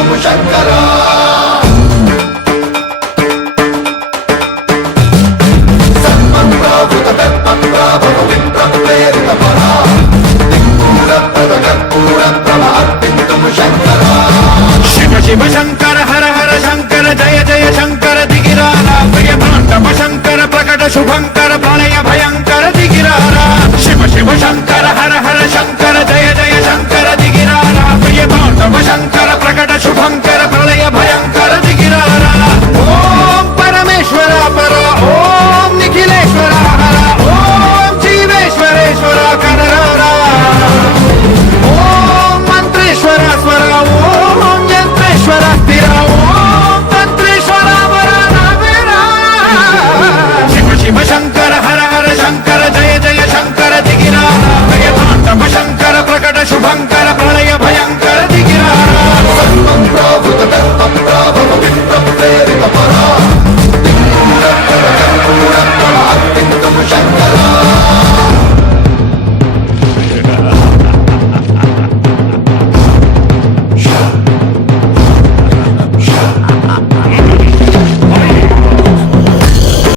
अर्पितुं शङ्करा सर्वं प्रावृत तत्त्वं प्राभवं प्रप्रेरितपरा कर्पूरप्रभ अर्पितुं शङ्करा शिव शिव शङ्कर हर हर शङ्कर जय जय शङ्कर दिगिरारा प्रिय ताण्डव शङ्कर प्रकट शुभङ्कर प्रलय भयङ्कर दिगिरारा शिव शिव शङ्कर हर हर शङ्कर जय जय शङ्कर दिगिरारा प्रिय ताण्डव शङ्कर प्रकट शुभङ्कर प्रलय भयङ्कर दिगिरारा ॐ परमेश्वर पर ॐ निखिलेश्वर हर ॐ जीवेश्वरेश्वर कररारा ॐ मन्त्रेश्वर स्वर ॐ यन्त्रेश्वर स्थिर ॐ तन्त्रेश्वर वरनवीरा शिव शिव शङ्कर हर हर शङ्कर जय जय शङ्कर दिगिरारा प्रिय ताण्डव शङ्कर प्रकट शुभङ्कर